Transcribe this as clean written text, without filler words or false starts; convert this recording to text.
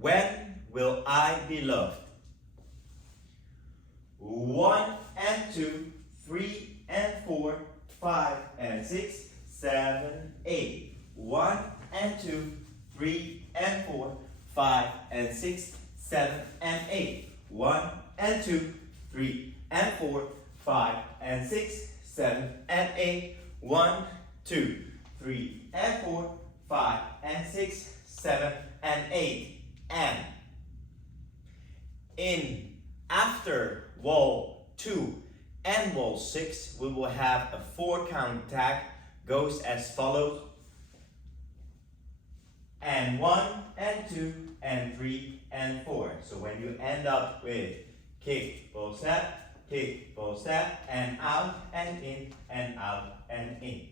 When will I be loved? 1 and 2, 3 and 4, 5 and 6, 7, 8. 1 and 2, 3 and 4, 5 and 6, 7 and 8. 1 and 2, 3 and 4, 5 and 6, 7 and 8. 1, 2, 3 and 4, 5 and 6, 7 and 8. And in after wall 2 and wall 6, we will have a 4 count tag, goes as follows. And 1 and 2 and 3 and 4. So when you end up with kick, full step, and out and in and out and in.